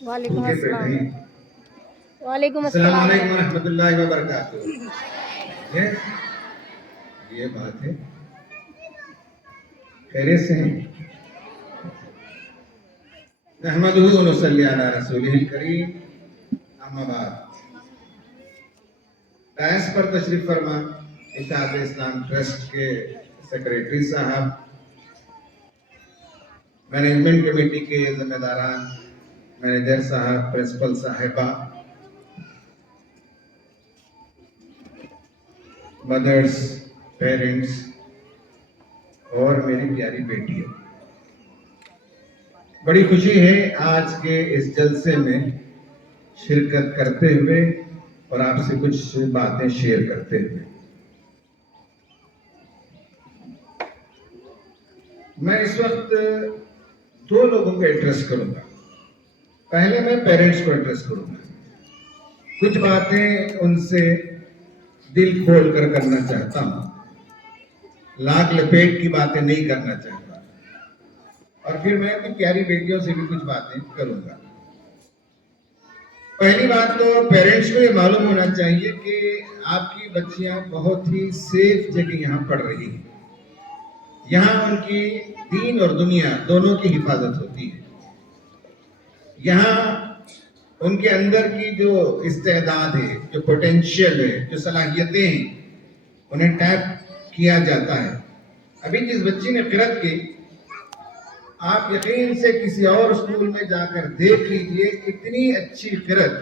وعلیکم بھوکے پیٹ السلام۔ نہیں۔ وعلیکم السلام السلام۔ علیکم ورحمۃ اللہ وبرکاتہ۔ یہ بات ہے، خیریت سے ہیں؟ نحمدہ و نصلی علی رسولہ الکریم، اما بعد۔ ڈائس پر تشریف فرما اشاعت اسلام ٹرسٹ کے سیکریٹری صاحب، مینجمنٹ کمیٹی کے ذمہ داران، مینیجر صاحب، پرنسپل صاحبہ، مدرس، پیرنٹس اور میری پیاری بیٹی ہے، بڑی خوشی ہے آج کے اس جلسے میں شرکت کرتے ہوئے اور آپ سے کچھ باتیں شیئر کرتے ہوئے۔ میں اس وقت دو لوگوں کو ایڈریس کروں گا۔ پہلے میں پیرنٹس کو ایڈریس کروں گا، کچھ باتیں ان سے دل کھول کر کرنا چاہتا ہوں، لاگ لپیٹ کی باتیں نہیں کرنا چاہتا، اور پھر میں اپنی پیاری بیٹیوں سے بھی کچھ باتیں کروں گا۔ پہلی بات تو پیرنٹس کو یہ معلوم ہونا چاہیے کہ آپ کی بچیاں بہت ہی سیف جگہ یہاں پڑھ رہی ہیں، یہاں ان کی دین اور دنیا دونوں کی حفاظت ہوتی ہے، یہاں ان کے اندر کی جو استعداد ہے، جو پوٹینشیل ہے، جو صلاحیتیں ہیں، انہیں ٹیپ کیا جاتا ہے۔ ابھی جس بچی نے قرأت کی، آپ یقین سے کسی اور اسکول میں جا کر دیکھ لیجئے، اتنی اچھی قرأت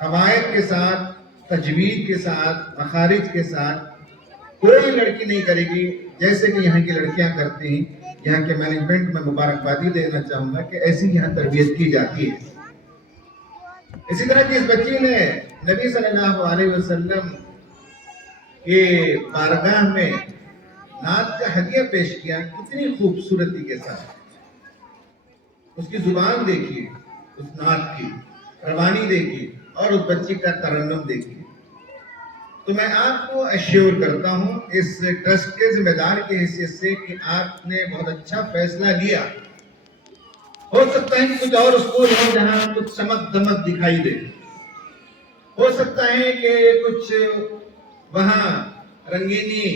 قواعد کے ساتھ، تجوید کے ساتھ، مخارج کے ساتھ کوئی لڑکی نہیں کرے گی جیسے کہ یہاں کی لڑکیاں کرتی ہیں۔ یہاں کے مینجمنٹ میں مبارکبادی دینا چاہوں گا کہ ایسی یہاں تربیت کی جاتی ہے۔ اسی طرح جس بچی نے نبی صلی اللہ علیہ وسلم کے بارگاہ میں نعت کا ہدیہ پیش کیا، کتنی خوبصورتی کے ساتھ، اس کی زبان دیکھیے، اس نعت کی روانی دیکھیے، اور اس بچی کا ترنم دیکھیے۔ تو میں آپ کو ایشور کرتا ہوں اس ٹرسٹ کے ذمہ دار کی حیثیت سے کہ آپ نے بہت اچھا فیصلہ لیا۔ ہو سکتا ہے کہ کچھ اور اسکول ہو جہاں کچھ چمک دمک دکھائی دے، ہو سکتا ہے کہ کچھ وہاں رنگینی،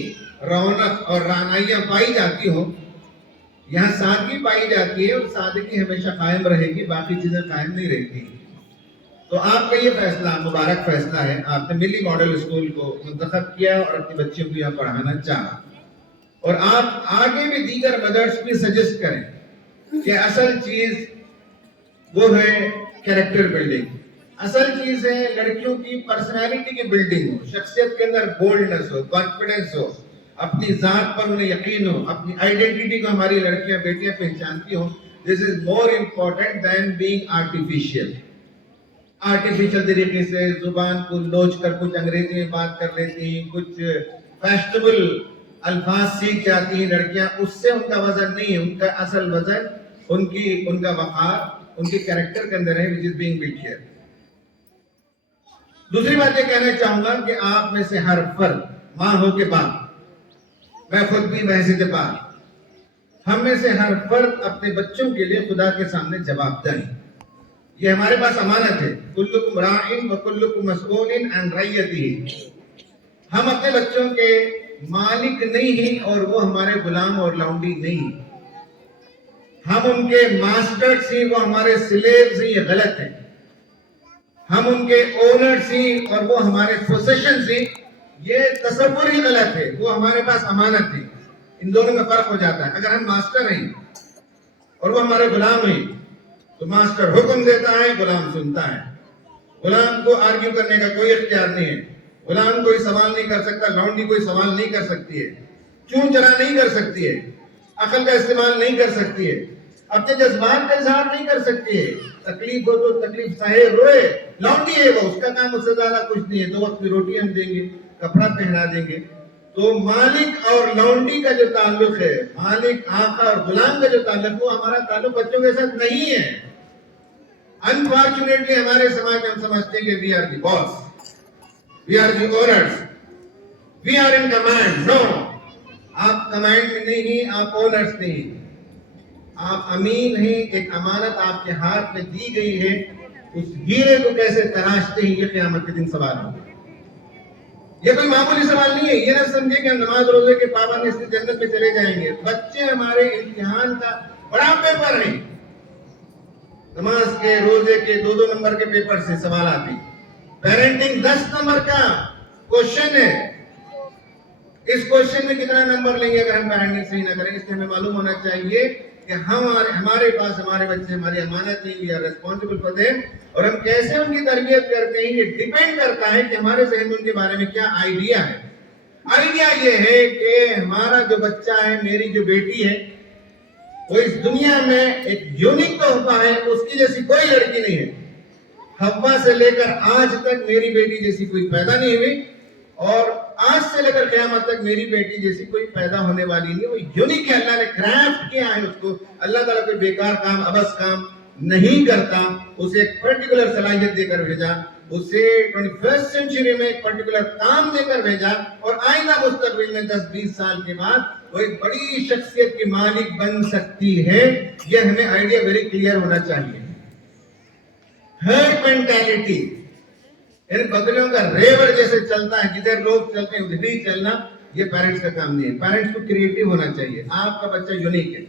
رونق اور رعنائیاں پائی جاتی ہو، یہاں سادگی پائی جاتی ہے، اور سادگی ہمیشہ قائم رہے گی، باقی چیزیں قائم نہیں رہتی۔ تو آپ کا یہ فیصلہ مبارک فیصلہ ہے، آپ نے ملی ماڈل اسکول کو منتخب کیا اور اپنی بچیوں کو یہاں پڑھانا چاہا، اور آپ آگے بھی دیگر مدرس بھی سجیسٹ کریں کہ اصل چیز وہ ہے کیریکٹر بلڈنگ، اصل چیز ہے لڑکیوں کی پرسنالٹی کی بلڈنگ ہو، شخصیت کے اندر بولڈنس ہو، کانفیڈنس ہو، اپنی ذات پر انہیں یقین ہو، اپنی آئیڈینٹی کو ہماری لڑکیاں بیٹیاں پہچانتی ہوں۔ This is more important than being artificial۔ Artificial طریقے سے زبان کو لوچ کر کچھ انگریزی میں بات کر لیتی ہیں، کچھ فیشنیبل الفاظ سیکھ جاتی ہیں لڑکیاں، اس سے ان کا وزن نہیں ہے، ان کا اصل وزن ان کا وقار ان کے کیریکٹر کے اندر ہے، which is being built here۔ دوسری بات یہ کہنا چاہوں گا کہ آپ میں سے ہر فرد، ماں ہو کے بعد، میں خود بھی بحثیت بعد، ہم میں سے ہر فرد اپنے بچوں کے لیے خدا کے سامنے جواب دہ ہے۔ یہ ہمارے پاس امانت ہے، کلکم راعٍ وکلکم مسئول عن رعیتہ۔ ہم اپنے بچوں کے مالک نہیں ہیں اور وہ ہمارے غلام اور لونڈی نہیں ہیں، ہم ان کے ماسٹرز ہیں، وہ ہمارے سلیوز ہیں، یہ غلط ہے۔ ہم ان کے اونرز ہیں اور وہ ہمارے پوسیشنز ہیں، یہ تصور ہی غلط ہے۔ وہ ہمارے پاس امانت ہے، ان دونوں میں فرق ہو جاتا ہے۔ اگر ہم ماسٹر ہیں اور وہ ہمارے غلام ہیں تو ماسٹر حکم دیتا ہے، غلام سنتا ہے، غلام کو آرگیو کرنے کا کوئی اختیار نہیں ہے، غلام کوئی سوال نہیں کر سکتا، لونڈی کوئی سوال نہیں کر سکتی ہے، چون چرا نہیں کر سکتی ہے، عقل کا استعمال نہیں کر سکتی ہے، اپنے جذبات کا اظہار نہیں کر سکتی ہے، تکلیف ہو تو تکلیف سہے روئے، لونڈی ہے وہ، اس کا کام اس سے زیادہ کچھ نہیں ہے، 2 وقت کی روٹی ہم دیں گے، کپڑا پہنا دیں گے۔ تو مالک اور لونڈی کا جو تعلق ہے، مالک آقا اور غلام کا جو تعلق، وہ ہمارا تعلق بچوں کے ساتھ نہیں ہے۔ انفارچونیٹلی ہمارے سماج میں ہم سمجھتے ہیں کہ we are the boss, we are the owners, we are in command. No, آپ کمانڈ میں نہیں ہیں، آپ اونرز نہیں ہیں۔ آپ امین ہیں, ایک امانت آپ کے ہاتھ میں دی گئی ہے, اس ہیرے کو کیسے تراشتے ہیں, یہ قیامت کے دن سوال ہوگا. یہ کوئی معمولی سوال نہیں ہے. یہ نہ سمجھے کہ ہم نماز روزے کے پابند اس سے جنت میں چلے جائیں گے. بچے ہمارے امتحان کا بڑا پیپر ہے. نماز کے, روزے کے 2 نمبر کے پیپر سے سوال آتے ہیں. پیرنٹنگ 10 نمبر کا کوشچن ہے. اس کوشچن میں کتنا نمبر لیں گے اگر ہم پیرنٹنگ صحیح نہ کریں؟ اس لیے ہمیں معلوم ہونا چاہیے کہ ہمارے پاس ہمارے بچے ہماری امانت ہیں, we are responsible for them, اور ہم کیسے ان کی تربیت کرتے ہیں یہ ڈیپینڈ کرتا ہے کہ ہمارے ذہن میں ان کے بارے میں کیا آئیڈیا ہے. آئیڈیا یہ ہے کہ ہمارا جو بچہ ہے, میری جو بیٹی ہے, وہ اس دنیا میں ایک یونیک تحفہ ہے, اس کی جیسی کوئی لڑکی نہیں ہے. حوا سے لے کر آج تک میری بیٹی جیسی کوئی پیدا نہیں ہوئی, اور آج سے لے کر قیامت تک میری بیٹی جیسی کوئی پیدا ہونے والی نہیں. وہ یونیک ہے, اللہ نے کرافٹ کیا ہے اس کو. اللہ تعالیٰ کوئی بیکار کام, ابس کام نہیں کرتا. اسے ایک پرٹیکولر صلاحیت دے کر بھیجا, اسے 21st سینچری میں ایک پرٹیکولر کام دے کر بھیجا, اور آئندہ مستقبل میں 10-20 سال کے بعد وہ ایک بڑی شخصیت کی مالک بن سکتی ہے. یہ ہمیں آئیڈیا ویری کلیئر ہونا چاہیے. ہرڈ مینٹالٹی, یعنی بکریوں کا ریوڑ جیسے چلتا ہے, جدھر لوگ چلتے ہیں ادھر ہی چلنا, یہ پیرنٹس کا کام نہیں ہے. پیرنٹس کو کریٹو ہونا چاہیے. آپ کا بچہ یونیک ہے.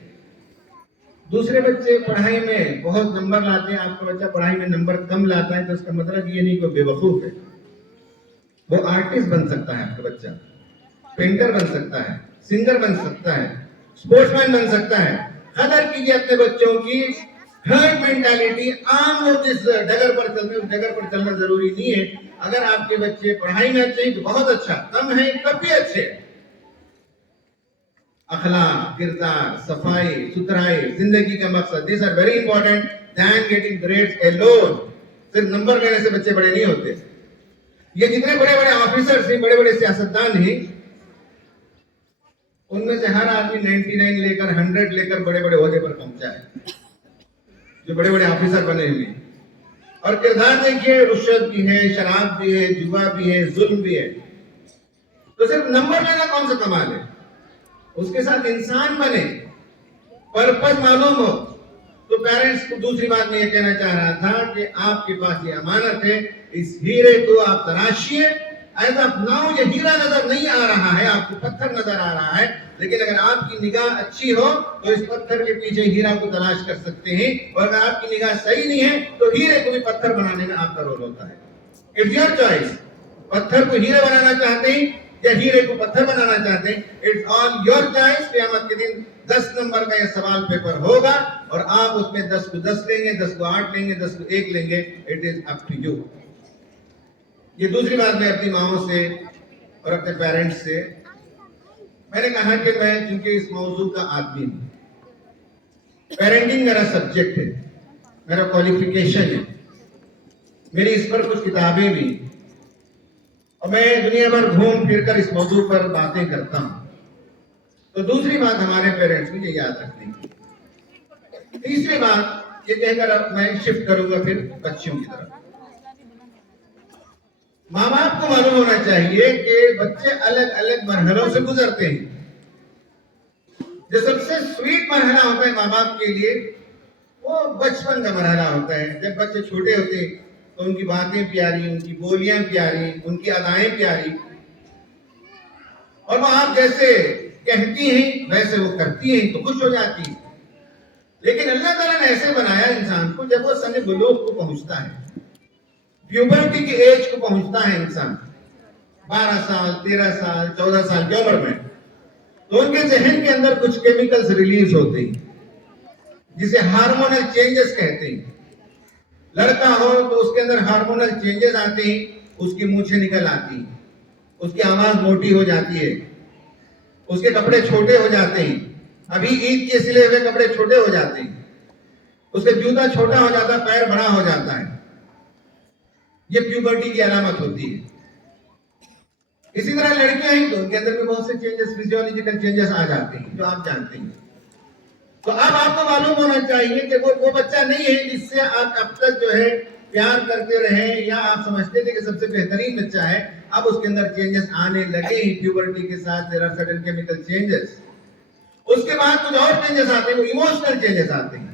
دوسرے بچے پڑھائی میں بہت نمبر لاتے ہیں, آپ کا بچہ پڑھائی میں نمبر کم لاتا ہے, تو اس کا مطلب یہ نہیں کہ وہ بے وقوف ہے. وہ آرٹسٹ بن سکتا ہے, آپ کا بچہ پینٹر بن سکتا ہے, سنگر بن سکتا ہے, اسپورٹس مین بن سکتا ہے. قدر کیجیے اپنے بچوں کی. ہرڈ مینٹالٹی, عام لوگ جس ڈگر پر چلتے ہیں اس ڈگر پر چلنا ضروری نہیں ہے. اگر آپ کے بچے پڑھائی میں اچھے ہیں تو بہت اچھا, کم ہیں تب بھی اچھے. اخلاق, کردار, صفائی ستھرائی زندگی کا مقصد, these are very important than getting grades alone. صرف نمبر لینے سے بچے بڑے نہیں ہوتے. یہ جتنے بڑے بڑے آفیسرز ہیں, بڑے بڑے سیاستدان ہیں, ان میں سے ہر آدمی 99 لے کر 100 لے کر بڑے بڑے عہدے پر پہنچا ہے, جو بڑے بڑے آفیسر بنے ہوئے. اور کردار دیکھیے, رشوت بھی ہے, شراب بھی ہے, جوا بھی ہے, ظلم بھی ہے. تو صرف نمبر لینا کون سا کمال ہے؟ اس کے ساتھ انسان بنے, پرپس معلوم ہو. تو پیرنٹس کو دوسری بات میں یہ کہنا چاہ رہا تھا کہ آپ کے پاس یہ امانت ہے, اس ہیرے کو آپ تراشیے. ایز آف ناؤ یہ ہیرا نظر نہیں آ رہا ہے, آپ کو پتھر نظر آ رہا ہے, لیکن اگر آپ کی نگاہ اچھی ہو تو اس پتھر کے پیچھے ہیرا کو تلاش کر سکتے ہیں, اور اگر آپ کی نگاہ صحیح نہیں ہے تو ہیرے کو بھی پتھر بنانے میں آپ کا رول ہوتا ہے. It's your choice. پتھر کو ہیرا بنانا چاہتے ہیں یا ہیرے کو پتھر بنانا چاہتے ہیں, اٹس آل یور چوائس. قیامت کے دن 10 نمبر کا یہ سوال پیپر ہوگا, اور آپ اس میں 10 کو 10 لیں گے, 10 کو 8 لیں گے, 10 کو 1 لیں گے. It is up to you. یہ دوسری بات میں اپنی ماؤں سے اور اپنے پیرنٹس سے میں نے کہا کہ میں چونکہ اس موضوع کا آدمی ہوں, پیرنٹنگ میرا سبجیکٹ ہے, میرا کوالیفیکیشن ہے, میری اس پر کچھ کتابیں بھی, اور میں دنیا بھر گھوم پھر کر اس موضوع پر باتیں کرتا ہوں. تو دوسری بات ہمارے پیرنٹس کو یہ یاد رکھنے کی. تیسری بات یہ کہہ کر میں شفٹ کروں گا پھر بچوں کی طرف. ماں باپ کو معلوم ہونا چاہیے کہ بچے الگ الگ مرحلوں سے گزرتے ہیں. جو سب سے سویٹ مرحلہ ہوتا ہے ماں باپ کے لیے وہ بچپن کا مرحلہ ہوتا ہے. جب بچے چھوٹے ہوتے ہیں تو ان کی باتیں پیاری, ان کی بولیاں پیاری, ان کی ادائیں پیاری, اور وہ آپ جیسے کہتی ہیں ویسے وہ کرتی ہیں تو خوش ہو جاتی ہیں. لیکن اللہ تعالیٰ نے ایسے بنایا انسان کو, جب وہ سن بلوغ کو پہنچتا ہے, پیوبرٹی کی ایج کو پہنچتا ہے انسان, 12 سال 13 سال 14 سال کی عمر میں, تو ان کے ذہن کے اندر کچھ کیمیکلز ریلیز ہوتے ہیں جسے ہارمونل چینجز کہتے ہیں. لڑکا ہو تو اس کے اندر ہارمونل چینجز آتے ہیں, اس کی مونچھیں نکل آتی ہیں, اس کی آواز موٹی ہو جاتی ہے, اس کے کپڑے چھوٹے ہو جاتے ہیں, ابھی عید کے سلے ہوئے کپڑے چھوٹے ہو جاتے ہیں, اس کا جوتا چھوٹا ہو جاتا ہے, پیر بڑا ہو جاتا ہے. یہ پیوبرٹی کی علامت ہوتی ہے. اسی طرح لڑکیاں ہیں تو ان کے اندر بھی بہت سے چینجز, فزیولوجیکل چینجز آ جاتے ہیں جو آپ جانتے ہیں. تو اب آپ کو معلوم ہونا چاہیے کہ وہ بچہ نہیں ہے جس سے آپ اب تک جو ہے پیار کرتے رہے یا آپ سمجھتے تھے کہ سب سے بہترین بچہ ہے. اب اس کے اندر چینجز آنے لگے ہیں پیوبرٹی کے ساتھ. there are certain chemical changes. اس کے بعد کچھ اور چینجز آتے ہیں، وہ ایموشنل چینجز آتے ہیں.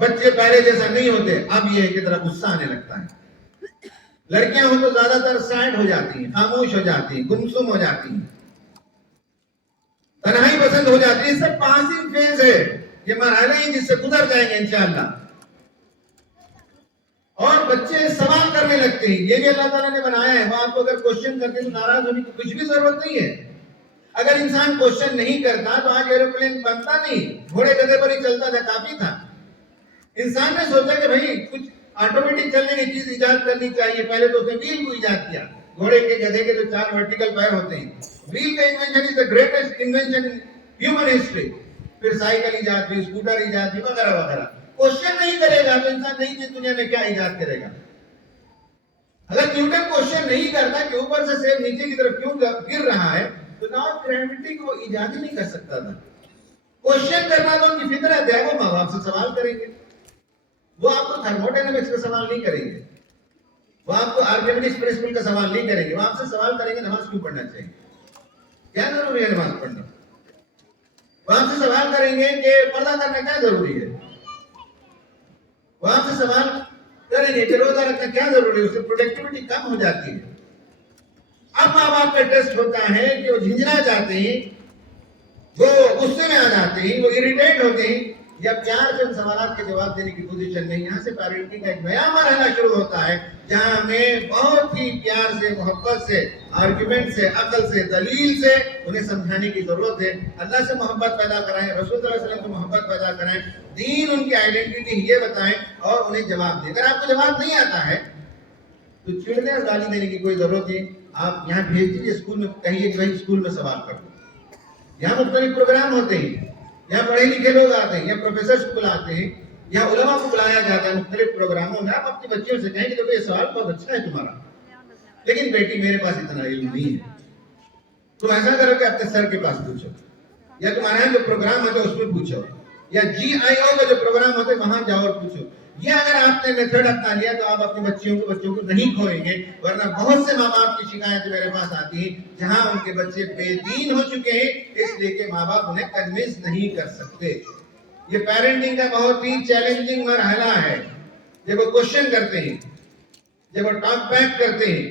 بچے پہلے جیسا نہیں ہوتے، اب یہ کی طرح غصہ آنے لگتا ہے. لڑکیاں ہوں تو زیادہ تر سائڈ ہو جاتی ہیں، خاموش ہو جاتی ہیں، گمسم ہو جاتی ہیں، تنہائی پسند ہو جاتی ہے. یہ سب پاسنگ فیز ہے، یہ مرحلے ہیں جس سے گزر جائیں گے انشاءاللہ. اور بچے سوال کرنے لگتے ہیں، یہ بھی اللہ تعالیٰ نے بنایا ہے. وہ آپ کو اگر کوشچن کرتے تو ناراض ہونے کی کچھ بھی ضرورت نہیں ہے. اگر انسان کوشچن نہیں کرتا تو آج ایروپلین بنتا نہیں، گھوڑے گدھے پر ہی چلتا تھا، کافی تھا. انسان نے سوچا کہ بھائی کچھ آٹومیٹک چلنے کی چیز ایجاد کرنی چاہیے. پہلے تو اس نے ویل کو ایجاد کیا. گھوڑے کے گدھے کے جو 4 ورٹیکل پیر ہوتے ہیں، ویل کا invention is the greatest invention in human history. پھر سائیکل ایجاد ہوئی، اسکوٹر ایجاد ہوئی، وغیرہ وغیرہ. کوشچن نہیں کرے گا تو انسان نئی چیز دنیا میں کیا ایجاد کرے گا؟ اگر نیوٹن کوشچن نہیں کرتا کہ اوپر سے سیب نیچے کی طرف کیوں گر رہا ہے تو لا آف گریویٹی کو ایجاد ہی نہیں کر سکتا تھا. کوشچن کرنا تو ان کی فطرت ہے. وہ ماں باپ سے سوال کریں گے، وہ آپ کو تھرموڈائنمکس کا سوال نہیں کریں گے، وہ آپ کو آرکیمیڈس پرنسپل کا سوال نہیں کریں گے. وہ آپ سے سوال کریں گے نماز کیوں پڑھنا چاہیے، کیا ضروری ہے نماز پڑھنا. وہ آپ سے سوال کریں گے کہ پردہ کرنا کیا ضروری ہے. وہ آپ سے سوال کریں گے کہ روزہ رکھنا کیا ضروری ہے، اس سے پروڈکٹیوٹی کم ہو جاتی ہے. اب ماں باپ کا ٹیسٹ ہوتا ہے کہ وہ جھنجھلا جاتے ہیں، وہ غصے میں آ جاتے ہیں، وہ اریٹیٹ ہوتے ہیں. یا پیار سے ان سوالات کے جواب دینے کی پوزیشن نہیں. یہاں سے پیرنٹنگ کا ایک نیا مرحلہ شروع ہوتا ہے جہاں ہمیں بہت ہی پیار سے، محبت سے، آرگیومنٹ سے، عقل سے، دلیل سے انہیں سمجھانے کی ضرورت ہے. اللہ سے محبت پیدا کرائیں، رسول صلی اللہ علیہ وسلم سے محبت پیدا کرائیں، دین ان کی آئیڈینٹی یہ بتائیں اور انہیں جواب دیں. اگر آپ کو جواب نہیں آتا ہے تو چڑنے اور گالی دینے کی کوئی ضرورت نہیں. آپ یہاں بھیج دیجیے اسکول میں، کہیے کہ بھائی اسکول میں سوال کر دو. یہاں مختلف پروگرام ہوتے ہیں، یہاں پڑھے لکھے لوگ آتے ہیں، یہاں پروفیسرز کو بلاتے ہیں، یہاں علماء کو بلایا جاتا ہے. مختلف پروگراموں میں آپ اپنی بچیوں سے کہیں کہ دیکھو یہ سوال بہت اچھا ہے تمہارا، لیکن بیٹی میرے پاس اتنا علم نہیں ہے، تم ایسا کرو کہ اپنے سر کے پاس پوچھو، یا تمہارے یہاں جو پروگرام ہوتا ہے اس میں پوچھو، یا GIO کا جو پروگرام ہوتا ہے وہاں جاؤ اور پوچھو. یہ اگر آپ نے میتھڈ اپنا لیا تو آپ اپنی بچوں کو نہیں کھوئیں گے. ورنہ بہت سے ماں باپ کی شکایتیں میرے پاس آتی ہیں جہاں ان کے بچے بے دین ہو چکے ہیں اس لیے کہ ماں باپ انہیں کنوینس نہیں کر سکتے. یہ پیرنٹنگ کا بہت ہی چیلنجنگ مرحلہ ہے. جب وہ کوشچن کرتے ہیں، جب وہ ٹاک بیک کرتے ہیں،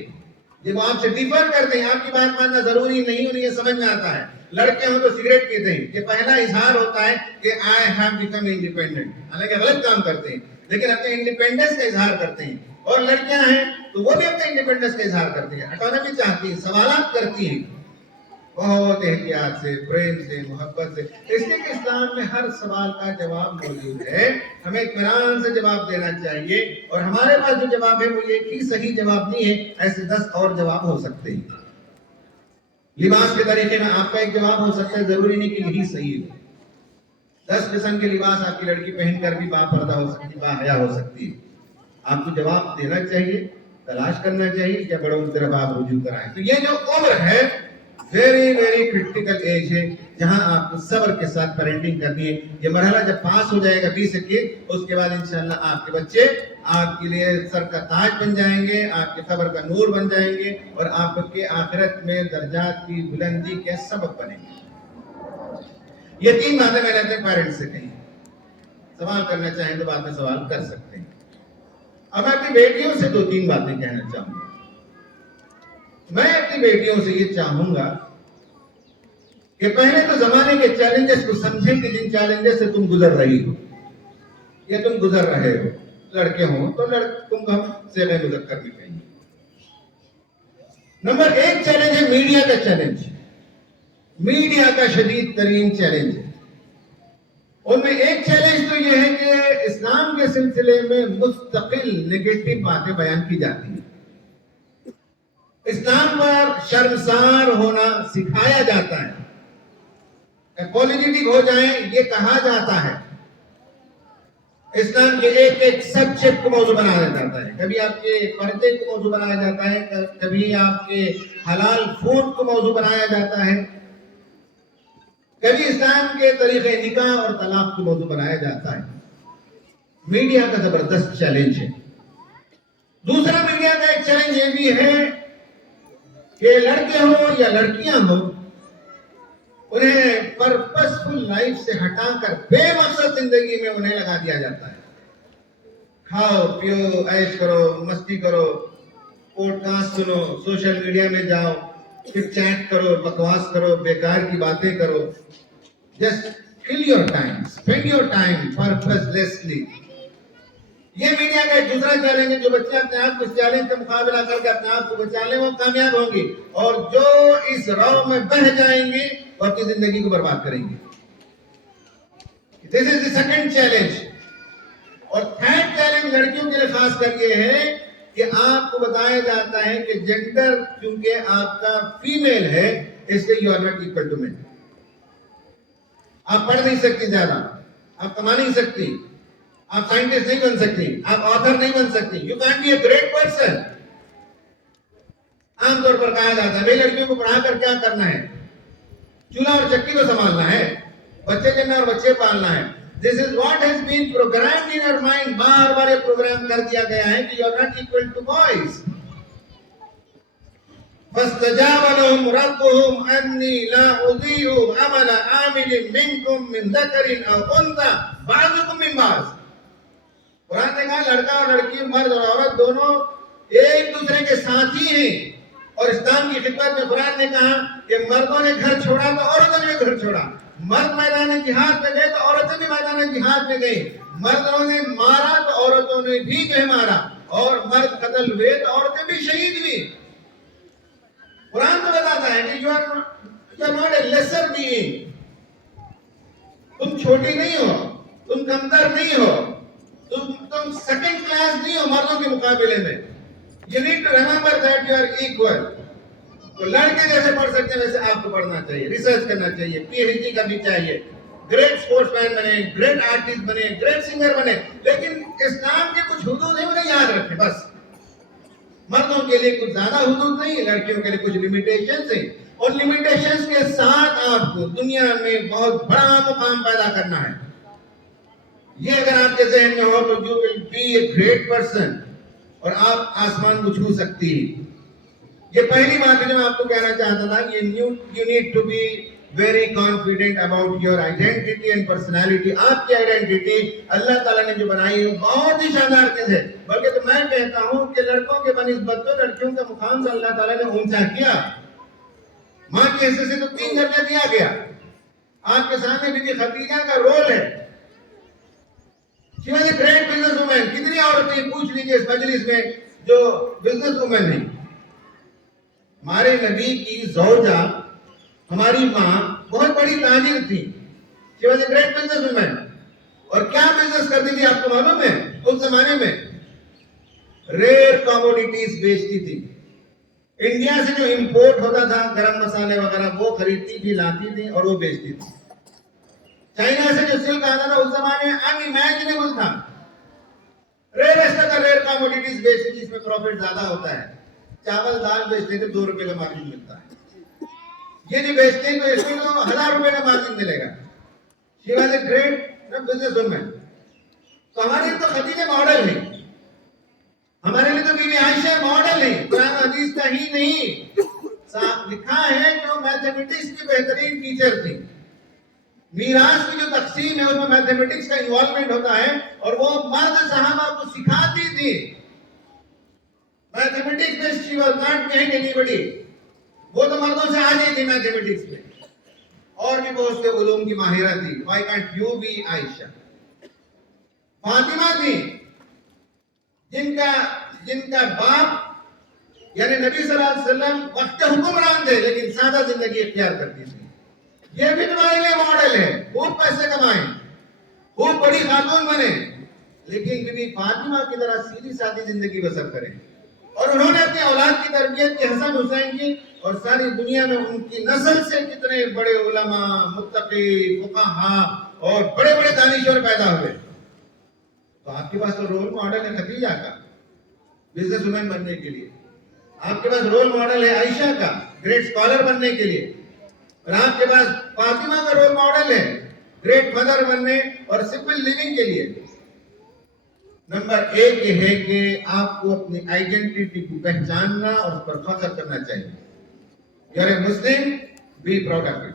جب وہ آپ سے ڈیفر کرتے ہیں، آپ کی بات ماننا ضروری نہیں، انہیں یہ سمجھ میں آتا ہے. لڑکے ہوں تو سگریٹ پیتے ہیں، یہ پہلا اظہار ہوتا ہے کہ آئی ہیو بیکم انڈیپینڈنٹ. حالانکہ غلط کام کرتے ہیں لیکن اپنے انڈیپینڈنس کا اظہار کرتے ہیں. اور لڑکیاں ہیں تو وہ بھی اپنے انڈیپینڈنس کا اظہار کرتی ہیں، اٹانومی چاہتی ہیں، سوالات کرتی ہیں بہت احتیاط سے، پریم سے، محبت سے. اس لیے کہ اسلام میں ہر سوال کا جواب موجود ہے. ہمیں اطمینان سے جواب دینا چاہیے، اور ہمارے پاس جو جواب ہے وہ ایک ہی صحیح جواب نہیں ہے، ایسے 10 اور جواب ہو سکتے ہیں. لباس کے طریقے میں آپ کا ایک جواب ہو سکتا ہے، ضروری نہیں کہ یہی صحیح ہو. 10 قسم کے لباس آپ کی لڑکی پہن کر بھی با پردہ ہو سکتی، با حیا ہو سکتی ہے. آپ کو جواب دینا چاہیے، تلاش کرنا چاہیے کہ بڑوں کی طرف آپ رجوع کرائیں. تو یہ جو عمر ہے ویری ویری کرٹیکل ایج ہے جہاں آپ کو صبر کے ساتھ پیرنٹنگ کرنی ہے. یہ مرحلہ جب پاس ہو جائے گا 20-21، اس کے بعد انشاءاللہ آپ کے بچے آپ کے لیے سر کا تاج بن جائیں گے، آپ کے قبر کا نور بن جائیں گے، اور آپ کے آخرت میں درجات کی بلندی کے سبب بنیں گے. یہ 3 باتیں میں نے اپنے پیرنٹس سے کہیں. سوال کرنا چاہیں تو بعد میں سوال کر سکتے ہیں. اب میں اپنی بیٹیوں سے 2-3 باتیں کہنا چاہوں گا. میں اپنی بیٹیوں سے یہ چاہوں گا کہ پہلے تو زمانے کے چیلنجز کو سمجھیں کہ جن چیلنجز سے تم گزر رہی ہو یا تم گزر رہے ہو. لڑکے ہوں تو تم کو ہم سیغہ مذکر بھی کہیں گے. نمبر 1 چیلنج ہے میڈیا کا چیلنج. میڈیا کا شدید ترین چیلنج ہے. ان میں ایک چیلنج تو یہ ہے کہ اسلام کے سلسلے میں مستقل نگیٹو باتیں بیان کی جاتی ہیں. اسلام پر شرمسار ہونا سکھایا جاتا ہے، اپولوجیٹک ہو جائیں یہ کہا جاتا ہے. اسلام کے ایک ایک سبجیکٹ کو موضوع بنایا جاتا ہے. کبھی آپ کے پردے کو موضوع بنایا جاتا ہے، کبھی آپ کے حلال فوڈ کو موضوع بنایا جاتا ہے، کبھی اسلام کے طریقے نکاح اور طلاق کو موضوع بنایا جاتا ہے. میڈیا کا زبردست چیلنج ہے. دوسرا میڈیا کا ایک چیلنج یہ بھی ہے کہ لڑکے ہوں یا لڑکیاں ہوں، انہیں پرپسفل لائف سے ہٹا کر بے مقصد زندگی میں انہیں لگا دیا جاتا ہے. کھاؤ پیو عیش کرو مستی کرو پوڈ کاسٹ سنو سوشل میڈیا میں جاؤ پھر چیٹ کرو بکواس کرو بیکار کی باتیں کرو. Just kill your time, spend your time purposelessly. یہ میڈیا کا ایک دوسرا چیلنج ہے. جو بچے اپنے آپ کو اس چیلنج کا مقابلہ کر کے اپنے آپ کو بچا لیں وہ کامیاب ہوں گی, اور جو اس راہ میں بہہ جائیں گے وہ اپنی زندگی کو برباد کریں گے. This is the second challenge. اور تھرڈ چیلنج لڑکیوں کے لیے خاص کر یہ ہے کہ آپ کو بتایا جاتا ہے کہ جینڈر چونکہ آپ کا فیمیل ہے اس لیے you are not equal to man. آپ پڑھ نہیں سکتی زیادہ, آپ کما نہیں سکتی, آپ سائنٹسٹ نہیں بن سکتی, آپ آتھر نہیں بن سکتی. You can be a great person. عام طور پر کہا جاتا ہے بھائی لڑکیوں کو پڑھا کر کیا کرنا ہے, چولہا اور چکی کو سنبھالنا ہے, بچے جننا اور بچے پالنا ہے. This is what has been programmed in your mind. بار بار یہ پروگرام کر دیا گیا ہے کہ you are not equal to boys. فَاسْتَجَابَ لَهُمْ رَبُّهُمْ أَنِّي لَا أُضِيعُ عَمَلَ عَامِلٍ مِّنكُم مِّن ذَكَرٍ أَوْ أُنثَىٰ بَعْضُكُم مِّن بَعْضٍ. قرآن نے کہا لڑکا اور لڑکی مرد اور عورت دونوں ایک دوسرے کے ساتھی ہیں. اور اسلام کی خدمت میں قرآن نے کہا کہ مردوں نے گھر چھوڑا تو عورتوں نے بھی گھر چھوڑا. مرد میدان جہاد میں گئے تو عورتیں بھی میدان جہاد میں گئی. مردوں نے مارا تو عورتوں نے بھی جو ہے مارا, اور مرد قتل ہوئے تو عورتیں بھی شہید ہوئی. قرآن تو بتاتا ہے کہ you are not a lesser being. تم چھوٹی نہیں ہو, تم کمتر نہیں ہو, تم سیکنڈ کلاس نہیں ہو مردوں کے مقابلے میں. You need to remember that you are equal. تو لڑکے جیسے پڑھ سکتے ہیں ویسے آپ کو پڑھنا چاہیے, ریسرچ کرنا چاہیے, پی ایچ ڈی کرنی چاہیے, گریٹ اسپورٹس مین بنے, گریٹ آرٹسٹ بنے, گریٹ سنگر بنے. لیکن اسلام کے کچھ حدود ہیں انہیں یاد رکھیں بس. مردوں کے لیے کچھ زیادہ حدود نہیں, لڑکیوں کے لیے کچھ لمیٹیشنز ہیں, اور لمیٹیشنز کے ساتھ آپ کو دنیا میں بہت بڑا مقام پیدا کرنا ہے. یہ اگر آپ کے ذہن میں ہو تو you will be a great person, اور آپ آسمان کو چھو سکتی. یہ پہلی بات ہے جو میں آپ کو کہنا چاہتا تھا. You need to be very confident about your identity and personality. آپ کی آئیڈینٹی اللہ تعالیٰ نے جو بنائی ہے بہت ہی شاندار چیز ہے. بلکہ تو میں کہتا ہوں کہ لڑکوں کے بنسبت تو لڑکیوں کا مقام تو اللہ تعالیٰ نے اونچا کیا. ماں کے حصے سے تو 3 درجہ دیا گیا. آپ کے سامنے بی بی خدیجہ کا رول ہے. She was a great business woman. کتنی عورتیں پوچھ لیجیے اس مجلس میں جو بزنس وومن ہیں. ہمارے نبی کی زوجہ ہماری ماں بہت بڑی تاجر تھی. She was a great business woman. اور کیا بزنس کرتی تھی آپ کو معلوم ہے؟ اس زمانے میں ریئر کاموڈیٹیز بیچتی تھی. انڈیا سے جو امپورٹ ہوتا تھا گرم مسالے وغیرہ وہ خریدتی تھی, لاتی تھی اور وہ بیچتی تھی. چائنا سے جو سلک آتا تھا اس زمانے میں انیمیجنیبل تھا. ریئر کاموڈیٹیز بیچتی تھی, اس میں پروفٹ زیادہ ہوتا ہے. چاول دال بیچتے تھے 2 روپے کا مارجن ملتا ہے. یہ جو بیچتے ہیں تو اس میں تو 1000 روپے کا مارجن ملے گا. She was a great business woman. تو ہمارے لیے تو خدیجہ ماڈل ہے, ہمارے لیے تو بی بی عائشہ ماڈل ہے. قرآن حدیث کا ہی نہیں, لکھا ہے جو میتھمیٹکس کی بہترین ٹیچر تھی. میراث کی جو تقسیم ہے اس میں میتھمیٹکس کا انوالومنٹ ہوتا ہے, اور وہ مرد صحابہ کو سکھاتی تھی. میتھمیٹکس میں she was not behind anybody. وہ تو مردوں سے آگے تھی میتھمیٹکس میں, اور بھی بہت سے علوم کی ماہرہ تھی. Why can't you be عائشہ؟ فاطمہ تھی جن کا باپ یعنی نبی صلی اللہ علیہ وسلم وقت حکمران تھے لیکن سادہ زندگی اختیار کرتی تھی. یہ بھی تمہارے لیے ماڈل ہے. خوب پیسے کمائیں, خوب بڑی خاتون بنے, لیکن بی بی فاطمہ کی طرح سیدھی سادی زندگی بسر کریں. اور انہوں نے اپنی اولاد کی تربیت کی حسن حسین کی, اور ساری دنیا میں ان کی نسل سے کتنے بڑے علماء, متقی, فقہاء اور بڑے بڑے دانشور پیدا ہوئے. تو آپ کے پاس تو رول ماڈل ہے خدیجہ کا بزنس وومن بننے کے لیے. آپ کے پاس رول ماڈل ہے عائشہ کا گریٹ اسکالر بننے کے لیے. اور آپ کے پاس فاطمہ کا رول ماڈل ہے گریٹ مدر بننے اور سمپل لیونگ کے لیے. نمبر 1 یہ ہے کہ آپ کو اپنی آئیڈینٹی کو پہچاننا اور اس پر فخر کرنا چاہیے. You are a Muslim, be proud of it.